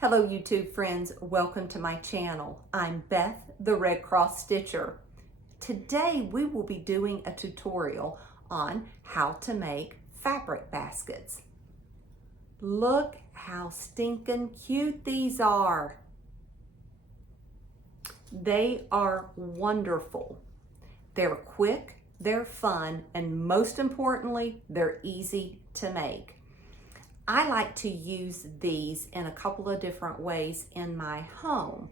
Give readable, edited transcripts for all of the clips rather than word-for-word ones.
Hello YouTube friends, welcome to my channel. I'm Beth, the Red Cross Stitcher. Today we will be doing a tutorial on how to make fabric baskets. Look how stinking cute these are. They are wonderful. They're quick, they're fun, and most importantly, they're easy to make. I like to use these in a couple of different ways in my home.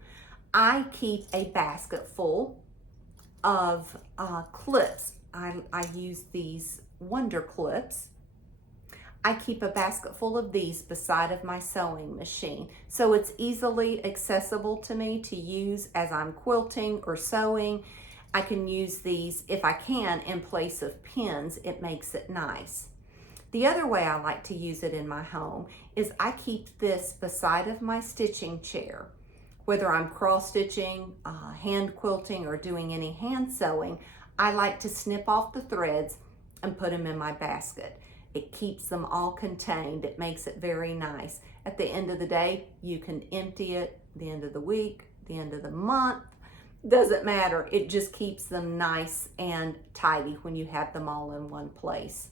I keep a basket full of clips. I use these Wonder clips. I keep a basket full of these beside of my sewing machine, so it's easily accessible to me to use as I'm quilting or sewing. I can use these, if I can, in place of pins. It makes it nice. The other way I like to use it in my home is I keep this beside of my stitching chair. Whether I'm cross stitching, hand quilting, or doing any hand sewing, I like to snip off the threads and put them in my basket. It keeps them all contained. It makes it very nice. At the end of the day, you can empty it, the end of the week, the end of the month. Doesn't matter. It just keeps them nice and tidy when you have them all in one place.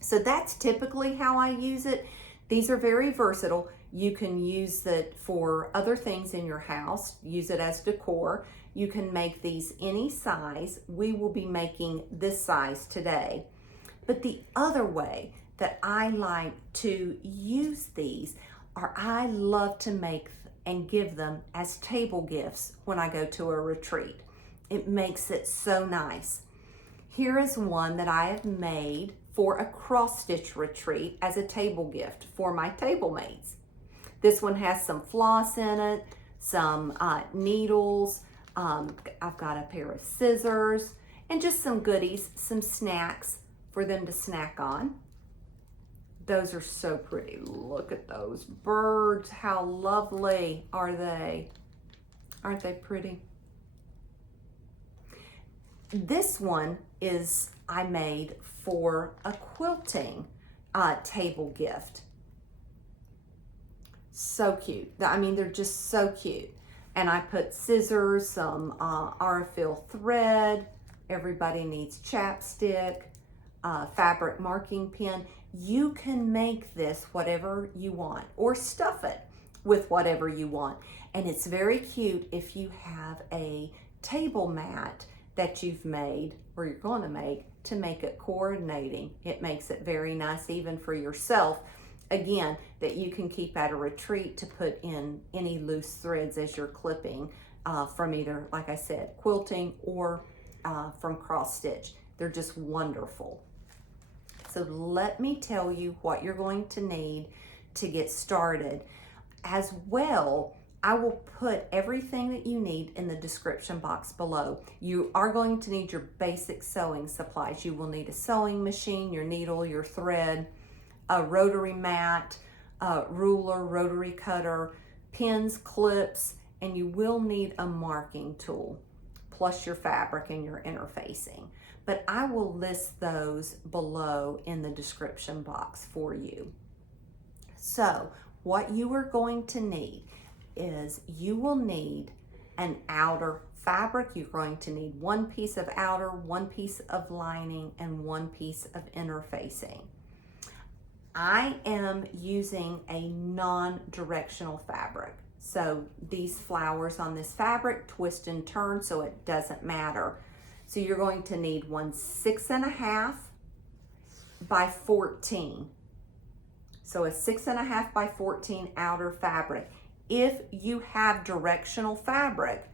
So that's typically how I use it. These are very versatile. You can use it for other things in your house, use it as decor. You can make these any size. We will be making this size today. But the other way that I like to use these are I love to make and give them as table gifts when I go to a retreat. It makes it so nice. Here is one that I have made for a cross stitch retreat as a table gift for my table mates. This one has some floss in it, some needles, I've got a pair of scissors, and just some goodies, some snacks for them to snack on. Those are so pretty. Look at those birds. How lovely are they? Aren't they pretty? This one is I made for a quilting table gift. So cute. I mean, they're just so cute. And I put scissors, some Aurifil thread. Everybody needs chapstick, fabric marking pen. You can make this whatever you want or stuff it with whatever you want. And it's very cute if you have a table mat that you've made or you're going to make it coordinating. It makes it very nice even for yourself. Again, that you can keep at a retreat to put in any loose threads as you're clipping from either, like I said, quilting or from cross stitch. They're just wonderful. So let me tell you what you're going to need to get started. As well, I will put everything that you need in the description box below. You are going to need your basic sewing supplies. You will need a sewing machine, your needle, your thread, a rotary mat, a ruler, rotary cutter, pins, clips, and you will need a marking tool, plus your fabric and your interfacing. But I will list those below in the description box for you. So what you are going to need is you will need an outer fabric. You're going to need one piece of outer, one piece of lining, and one piece of interfacing. I am using a non-directional fabric. So these flowers on this fabric twist and turn, so it doesn't matter. So you're going to need one 6.5 by 14. So a 6.5 by 14 outer fabric. If you have directional fabric,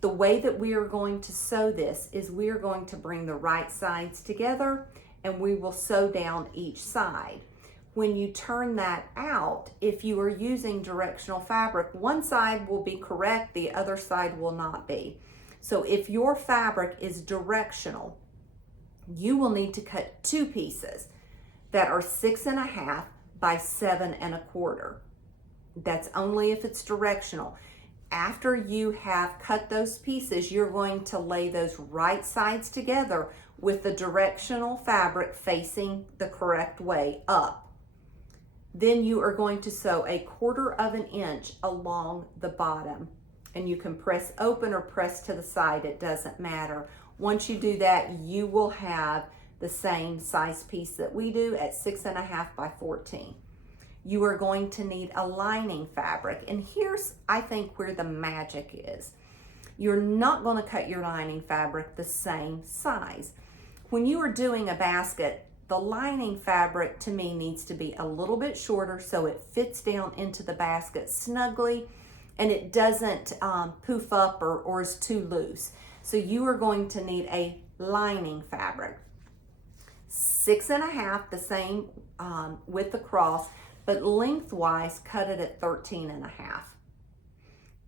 the way that we are going to sew this is we are going to bring the right sides together and we will sew down each side. When you turn that out, if you are using directional fabric, one side will be correct, the other side will not be. So if your fabric is directional, you will need to cut two pieces that are 6.5 by 7.25. That's only if it's directional. After you have cut those pieces, you're going to lay those right sides together with the directional fabric facing the correct way up. Then you are going to sew 1/4 inch along the bottom, and you can press open or press to the side, it doesn't matter. Once you do that, you will have the same size piece that we do at 6.5 by 14. You are going to need a lining fabric, and here's, I think, where the magic is. You're not going to cut your lining fabric the same size. When you are doing a basket, the lining fabric to me needs to be a little bit shorter so it fits down into the basket snugly and it doesn't poof up or is too loose. So you are going to need a lining fabric. 6.5, the same width across, but lengthwise cut it at 13.5.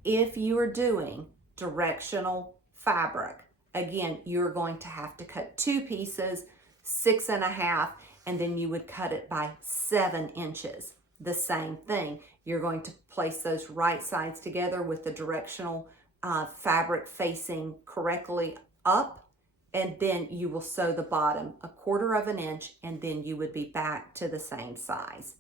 If you are doing directional fabric, again, you're going to have to cut 2 pieces, 6.5, and then you would cut it by 7 inches. The same thing. You're going to place those right sides together with the directional fabric facing correctly up, and then you will sew the bottom 1/4 inch, and then you would be back to the same size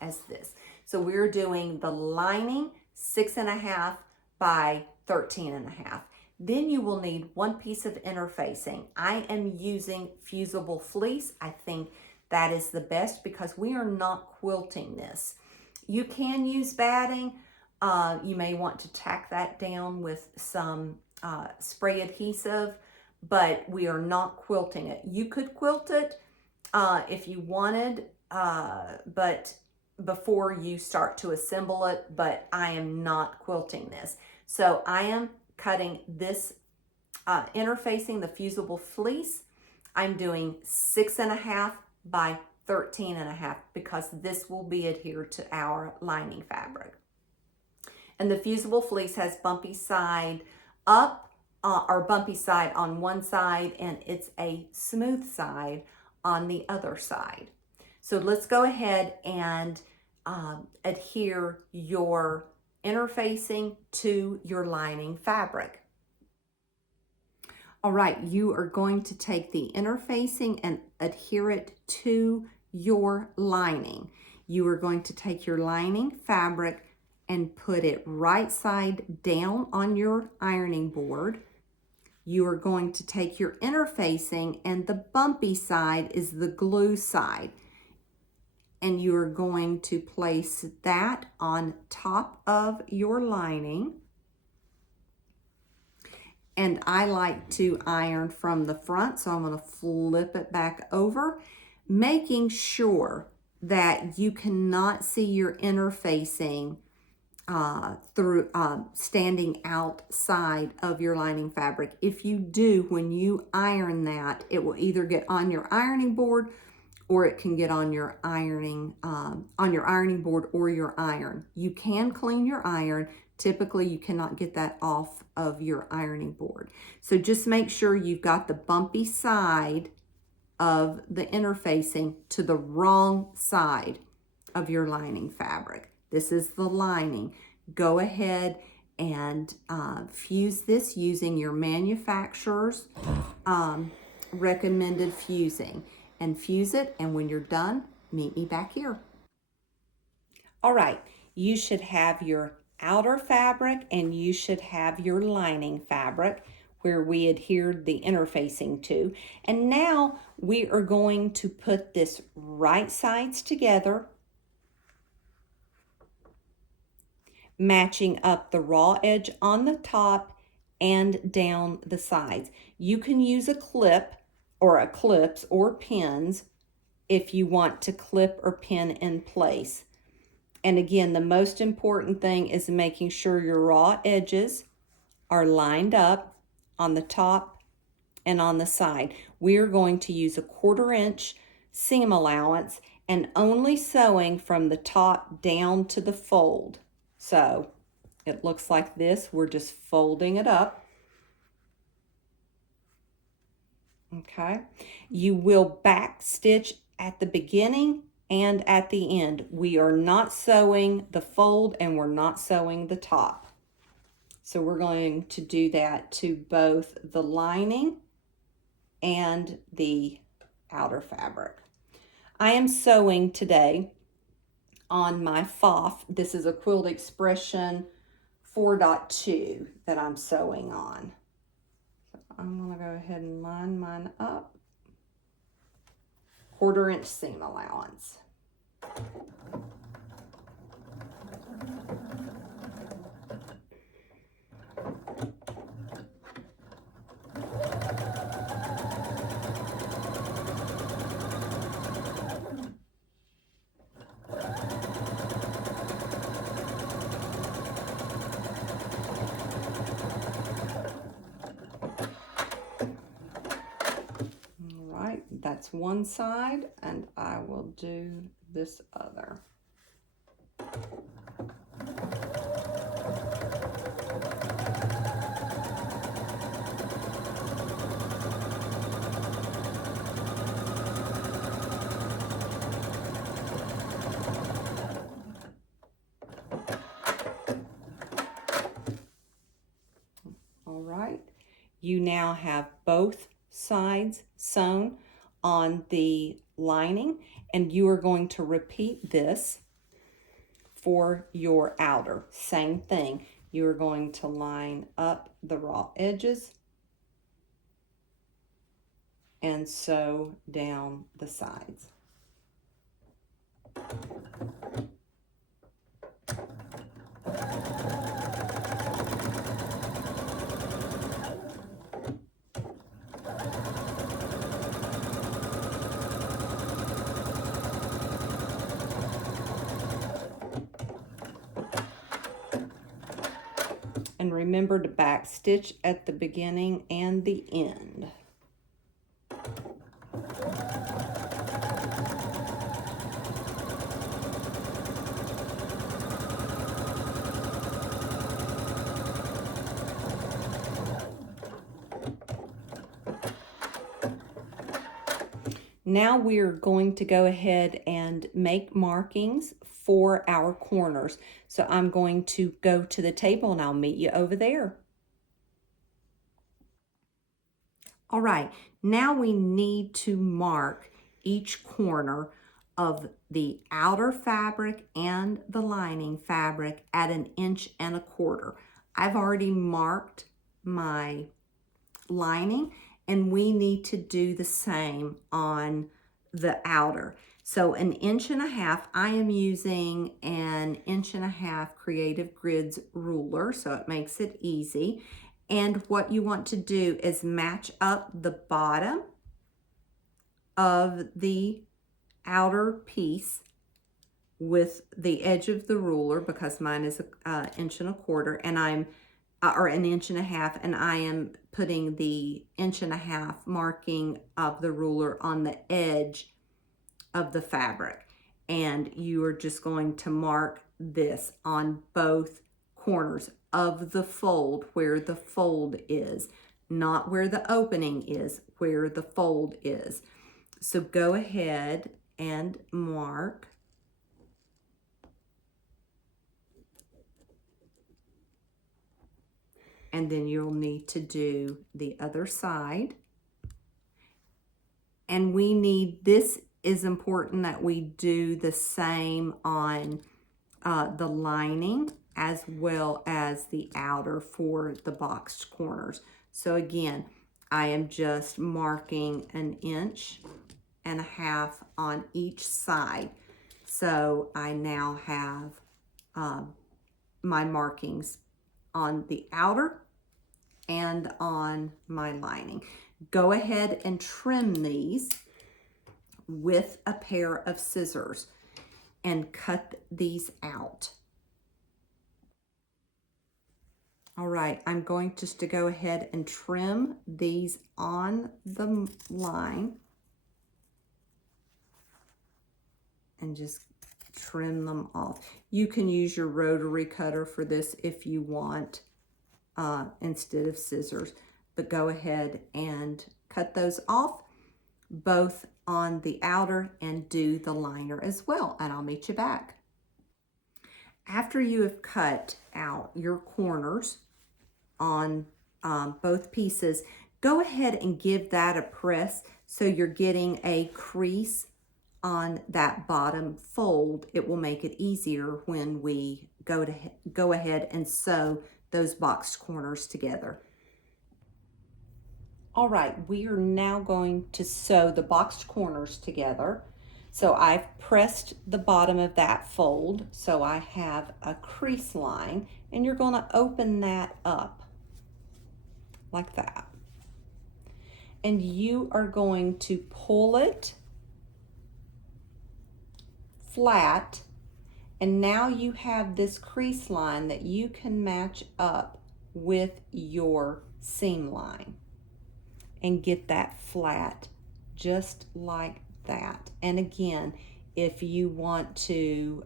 as this. So we're doing the lining 6.5 by 13.5. Then you will need 1 piece of interfacing. I am using Fusible Fleece. I think that is the best because we are not quilting this. You can use batting. You may want to tack that down with some spray adhesive, but we are not quilting it. You could quilt it if you wanted, but before you start to assemble it, but I am not quilting this. So I am cutting this interfacing, the Fusible Fleece. I'm doing 6.5 by 13.5 because this will be adhered to our lining fabric. And the Fusible Fleece has bumpy side up or bumpy side on one side, and it's a smooth side on the other side. So let's go ahead and adhere your interfacing to your lining fabric. All right, you are going to take the interfacing and adhere it to your lining. You are going to take your lining fabric and put it right side down on your ironing board. You are going to take your interfacing, and the bumpy side is the glue side. And you are going to place that on top of your lining. And I like to iron from the front, so I'm going to flip it back over, making sure that you cannot see your interfacing through standing outside of your lining fabric. If you do, when you iron that, it will either get on your ironing board, or it can get on your ironing board or your iron. You can clean your iron. Typically, you cannot get that off of your ironing board. So just make sure you've got the bumpy side of the interfacing to the wrong side of your lining fabric. This is the lining. Go ahead and fuse this using your manufacturer's recommended fusing. And fuse it, and when you're done, meet me back here. All right, you should have your outer fabric and you should have your lining fabric where we adhered the interfacing to. And now we are going to put this right sides together, matching up the raw edge on the top and down the sides. You can use a clip or a clips or pins if you want to clip or pin in place. And again, the most important thing is making sure your raw edges are lined up on the top and on the side. We are going to use 1/4 inch seam allowance and only sewing from the top down to the fold. So it looks like this. We're just folding it up. Okay, you will back stitch at the beginning and at the end. We are not sewing the fold and we're not sewing the top. So we're going to do that to both the lining and the outer fabric. I am sewing today on my FOF. This is a Quilt Expression 4.2 that I'm sewing on. So I'm going to go ahead and line mine up. 1/4 inch seam allowance. That's one side, and I will do this other. All right, you now have both sides sewn on the lining, and you are going to repeat this for your outer. Same thing, you are going to line up the raw edges and sew down the sides. And remember to back stitch at the beginning and the end. Now we're going to go ahead and make markings for our corners. So I'm going to go to the table and I'll meet you over there. All right, now we need to mark each corner of the outer fabric and the lining fabric at 1 1/4 inches. I've already marked my lining, and we need to do the same on the outer. So 1.5 inches, I am using an 1.5 inch Creative Grids ruler, so it makes it easy. And what you want to do is match up the bottom of the outer piece with the edge of the ruler, because mine is 1.25 inches, and I'm or 1.5 inches, and I am putting the 1.5 inch marking of the ruler on the edge of the fabric. And you are just going to mark this on both corners of the fold, where the fold is, not where the opening is, where the fold is. So go ahead and mark. And then you'll need to do the other side. And we need, this is important that we do the same on the lining as well as the outer for the boxed corners. So again, I am just marking 1.5 inches on each side. So I now have my markings on the outer and on my lining. Go ahead and trim these with a pair of scissors and cut these out. All right, I'm going just to go ahead and trim these on the line and just trim them off. You can use your rotary cutter for this if you want, instead of scissors, but go ahead and cut those off, both on the outer, and do the liner as well, and I'll meet you back. After you have cut out your corners on both pieces, go ahead and give that a press so you're getting a crease on that bottom fold, it will make it easier when we go ahead and sew those boxed corners together. All right, we are now going to sew the boxed corners together. So I've pressed the bottom of that fold, so I have a crease line, and you're going to open that up like that. And you are going to pull it flat, and now you have this crease line that you can match up with your seam line and get that flat just like that. And again, if you want to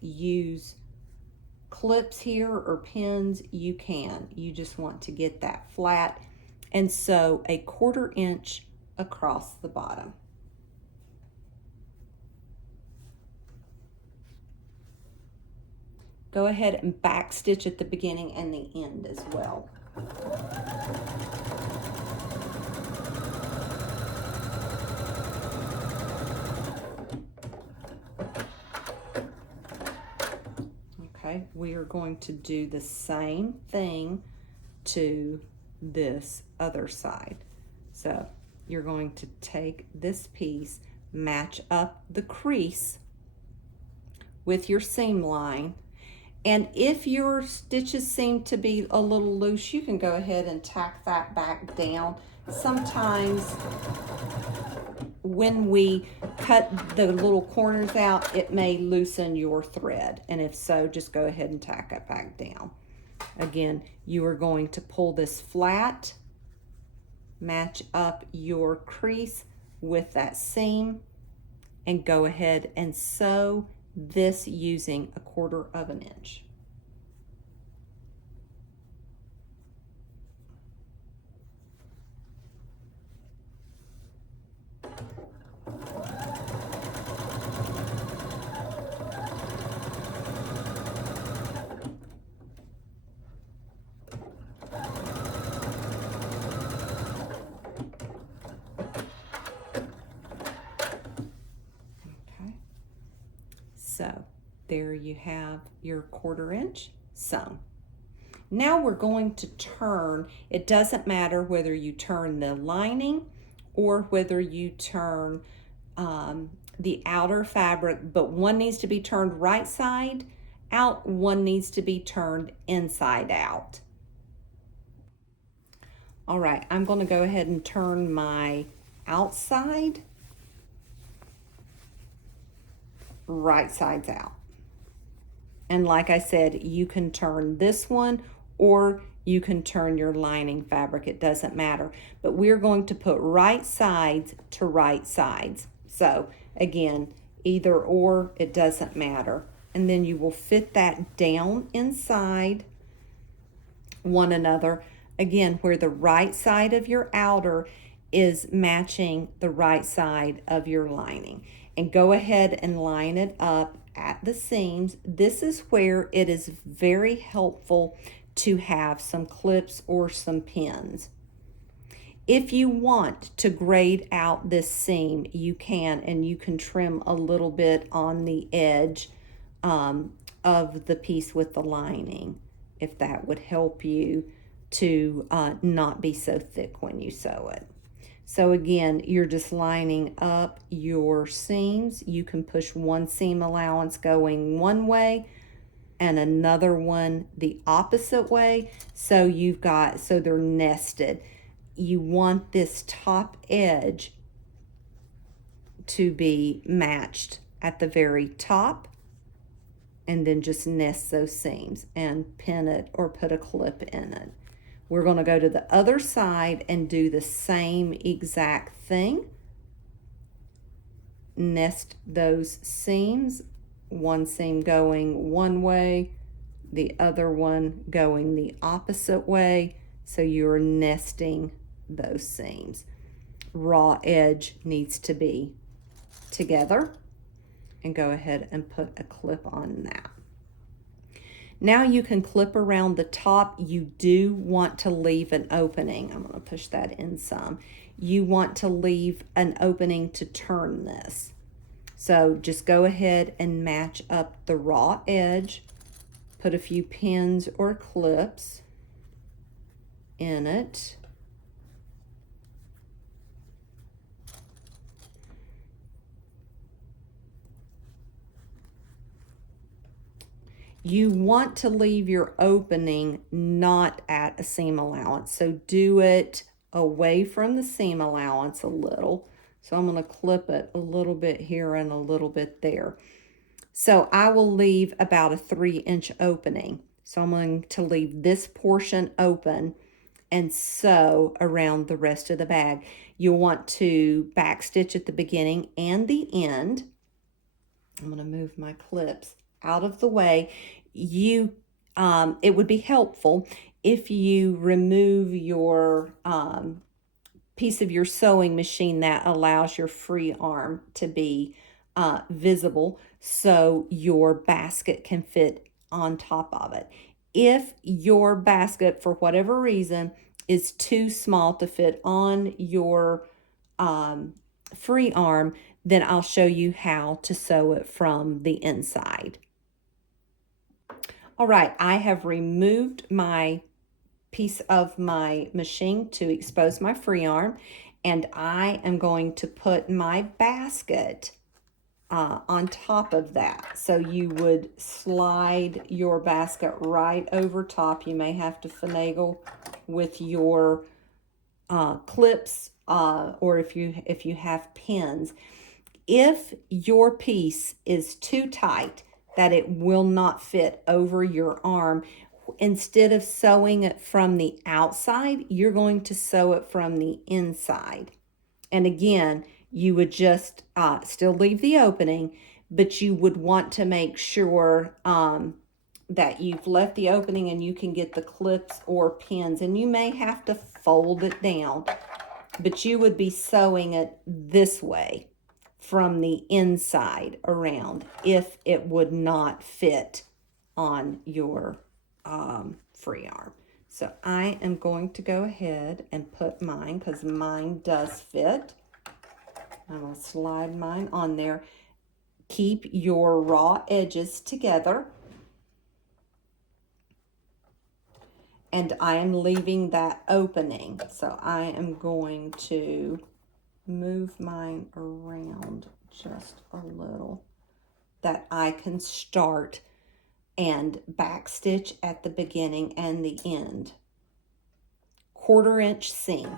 use clips here or pins, you can. You just want to get that flat and sew a 1/4 inch across the bottom. Go ahead and back stitch at the beginning and the end as well. Okay, we are going to do the same thing to this other side. So you're going to take this piece, match up the crease with your seam line, and if your stitches seem to be a little loose, you can go ahead and tack that back down. Sometimes when we cut the little corners out, it may loosen your thread, and if so, just go ahead and tack it back down. Again, you are going to pull this flat, match up your crease with that seam, and go ahead and sew this using a 1/4 inch. So there you have your 1/4 inch sewn. Now we're going to turn. It doesn't matter whether you turn the lining or whether you turn the outer fabric, but one needs to be turned right side out, one needs to be turned inside out. All right, I'm going to go ahead and turn my outside right sides out. And like I said, you can turn this one or you can turn your lining fabric. It doesn't matter. But we're going to put right sides to right sides. So again, either or, it doesn't matter. And then you will fit that down inside one another. Again, where the right side of your outer is matching the right side of your lining. And go ahead and line it up at the seams. This is where it is very helpful to have some clips or some pins. If you want to grade out this seam, you can, and you can trim a little bit on the edge of the piece with the lining, if that would help you to not be so thick when you sew it. So again, you're just lining up your seams. You can push one seam allowance going one way and another one the opposite way. So so they're nested. You want this top edge to be matched at the very top, and then just nest those seams and pin it or put a clip in it. We're going to go to the other side and do the same exact thing. Nest those seams, one seam going one way, the other one going the opposite way. So you're nesting those seams. Raw edge needs to be together, and go ahead and put a clip on that. Now you can clip around the top. You do want to leave an opening. I'm going to push that in some. You want to leave an opening to turn this. So just go ahead and match up the raw edge, put a few pins or clips in it. You want to leave your opening not at a seam allowance, so do it away from the seam allowance a little. So I'm going to clip it a little bit here and a little bit there. So I will leave about a 3-inch opening. So I'm going to leave this portion open and sew around the rest of the bag. You'll want to backstitch at the beginning and the end. I'm going to move my clips out of the way. It would be helpful if you remove your piece of your sewing machine that allows your free arm to be visible, so your basket can fit on top of it. If your basket, for whatever reason, is too small to fit on your free arm, then I'll show you how to sew it from the inside. All right, I have removed my piece of my machine to expose my free arm, and I am going to put my basket on top of that. So you would slide your basket right over top. You may have to finagle with your clips or if you have pins. If your piece is too tight that it will not fit over your arm, instead of sewing it from the outside, you're going to sew it from the inside. And again, you would just still leave the opening, but you would want to make sure that you've left the opening and you can get the clips or pins. And you may have to fold it down, but you would be sewing it this way from the inside around if it would not fit on your free arm. So I am going to go ahead and put mine, because mine does fit. I'm going to slide mine on there. Keep your raw edges together. And I am leaving that opening. So I am going to move mine around just a little, that I can start and backstitch at the beginning and the end. 1/4 inch seam.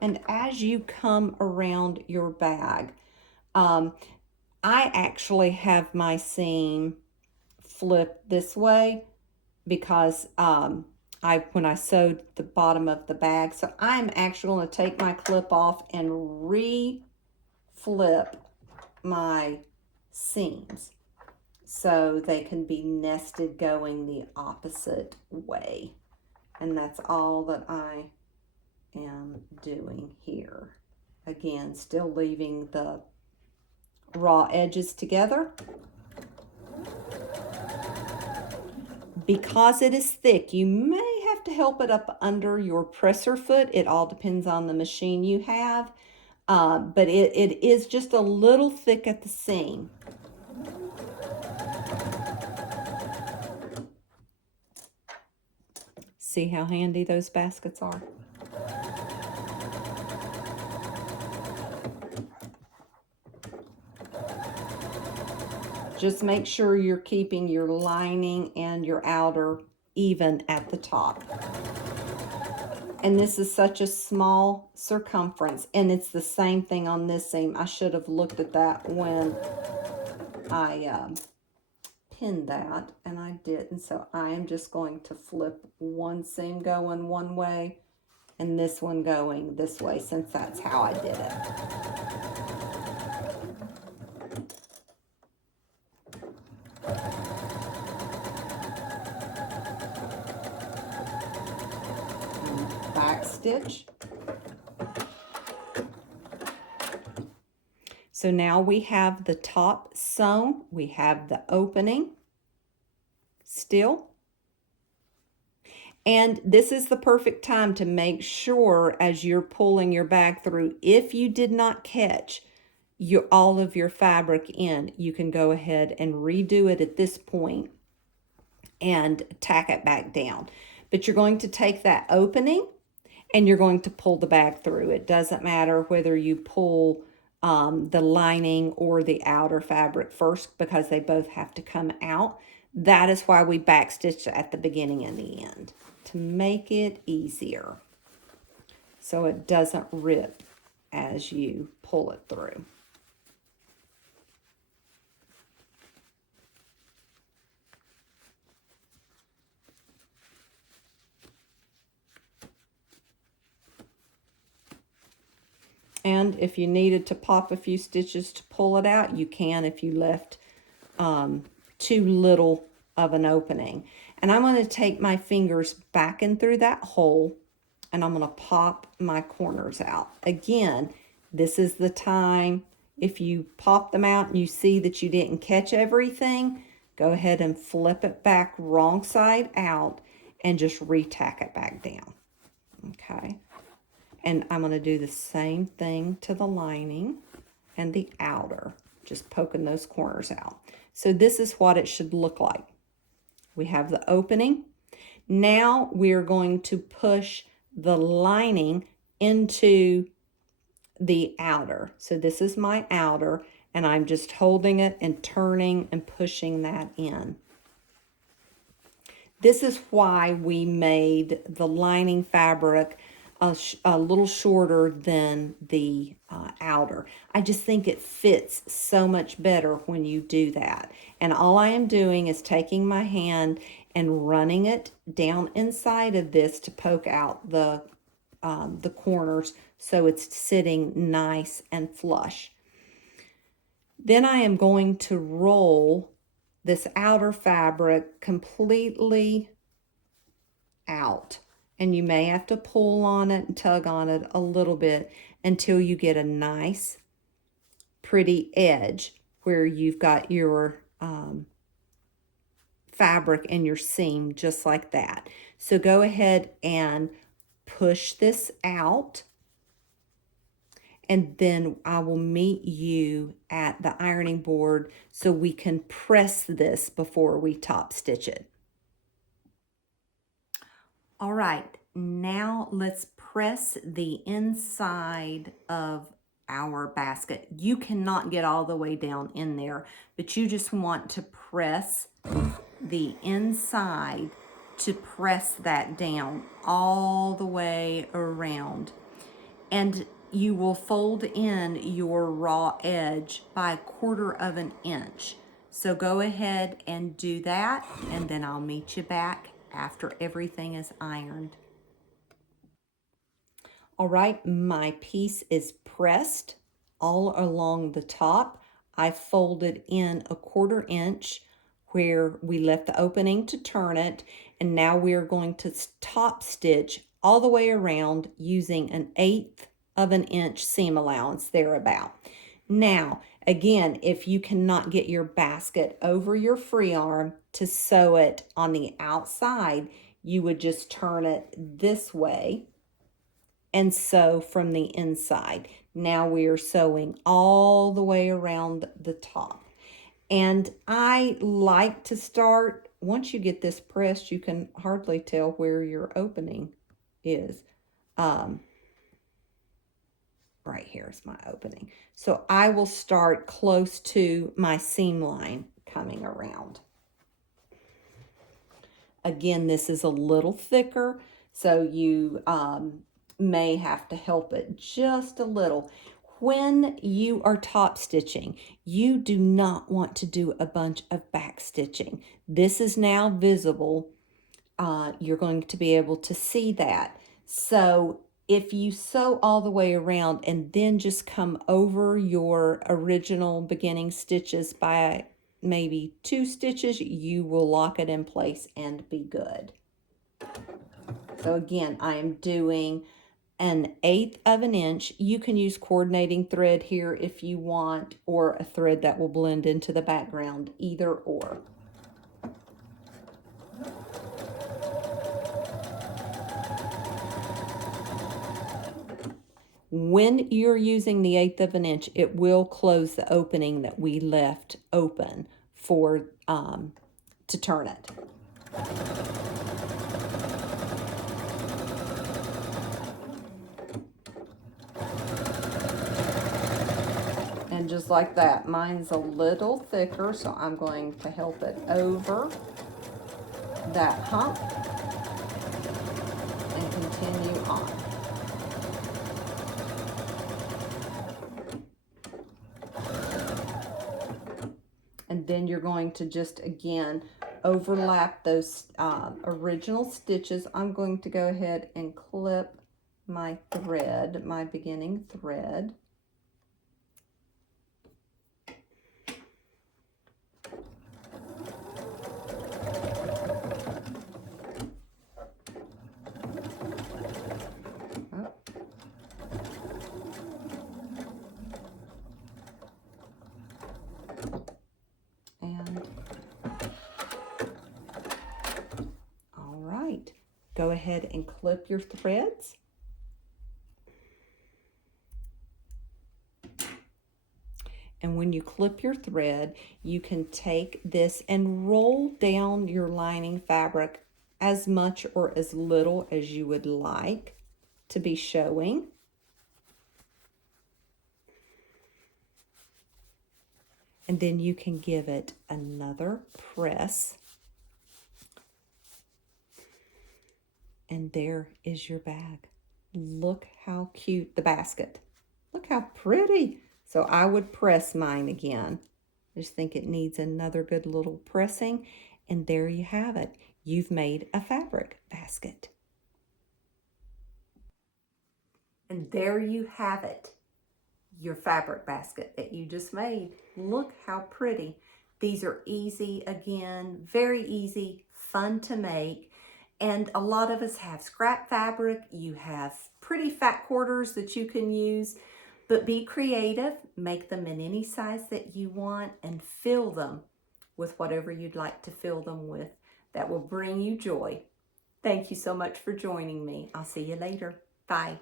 And as you come around your bag, I actually have my seam flipped this way because when I sewed the bottom of the bag. So I'm actually going to take my clip off and re-flip my seams so they can be nested going the opposite way. And that's all that I am doing here. Again, still leaving the raw edges together. Because it is thick, you may have to help it up under your presser foot. It all depends on the machine you have. But it is just a little thick at the seam. See how handy those baskets are? Just make sure you're keeping your lining and your outer even at the top. And this is such a small circumference, and it's the same thing on this seam. I should have looked at that when I pinned that, and I didn't. So I am just going to flip one seam going one way and this one going this way, since that's how I did it. Back stitch. So now we have the top sewn, we have the opening still, And this is the perfect time to make sure as you're pulling your bag through, if you did not catch all of your fabric in, you can go ahead and redo it at this point and tack it back down. But you're going to take that opening and you're going to pull the bag through. It doesn't matter whether you pull the lining or the outer fabric first, because they both have to come out. That is why we backstitch at the beginning and the end, to make it easier so it doesn't rip as you pull it through. And if you needed to pop a few stitches to pull it out, you can if you left too little of an opening. And I'm going to take my fingers back in through that hole and I'm going to pop my corners out. Again, this is the time, if you pop them out and you see that you didn't catch everything, go ahead and flip it back wrong side out and just retack it back down. Okay. And I'm going to do the same thing to the lining and the outer, just poking those corners out. So this is what it should look like. We have the opening. Now we're going to push the lining into the outer. So this is my outer, and I'm just holding it and turning and pushing that in. This is why we made the lining fabric a little shorter than the outer. I just think it fits so much better when you do that. And all I am doing is taking my hand and running it down inside of this to poke out the corners so it's sitting nice and flush. Then I am going to roll this outer fabric completely out. And you may have to pull on it and tug on it a little bit until you get a nice, pretty edge where you've got your fabric and your seam just like that. So go ahead and push this out. And then I will meet you at the ironing board so we can press this before we top stitch it. All right, now let's press the inside of our basket. You cannot get all the way down in there, but you just want to press the inside to press that down all the way around. And you will fold in your raw edge by 1/4 of an inch. So go ahead and do that, and then I'll meet you back after everything is ironed. All right, my piece is pressed all along the top. I folded in a 1/4 inch where we left the opening to turn it, and now we are going to top stitch all the way around using an 1/8 of an inch seam allowance thereabout. Now, again, if you cannot get your basket over your free arm to sew it on the outside, you would just turn it this way and sew from the inside. Now we are sewing all the way around the top. And I like to start, once you get this pressed, you can hardly tell where your opening is. Right here is my opening. So I will start close to my seam line coming around. Again, this is a little thicker, so you may have to help it just a little. When you are top stitching, you do not want to do a bunch of back stitching. This is now visible. You're going to be able to see that. So if you sew all the way around and then just come over your original beginning stitches by maybe 2 stitches, you will lock it in place and be good. So again, I am doing an 1/8 of an inch. You can use coordinating thread here if you want, or a thread that will blend into the background, either or. When you're using the 1/8 of an inch, it will close the opening that we left open for to turn it. And just like that, mine's a little thicker, so I'm going to help it over that hump and continue on. And then you're going to just, again, overlap those original stitches. I'm going to go ahead and clip my thread, my beginning thread. Go ahead and clip your threads. And when you clip your thread, you can take this and roll down your lining fabric as much or as little as you would like to be showing. And then you can give it another press. And there is your bag. Look how cute, the basket. Look how pretty. So I would press mine again. I just think it needs another good little pressing. And there you have it. You've made a fabric basket. And there you have it. Your fabric basket that you just made. Look how pretty. These are easy again, very easy, fun to make. And a lot of us have scrap fabric. You have pretty fat quarters that you can use, but be creative, make them in any size that you want and fill them with whatever you'd like to fill them with. That will bring you joy. Thank you so much for joining me. I'll see you later. Bye.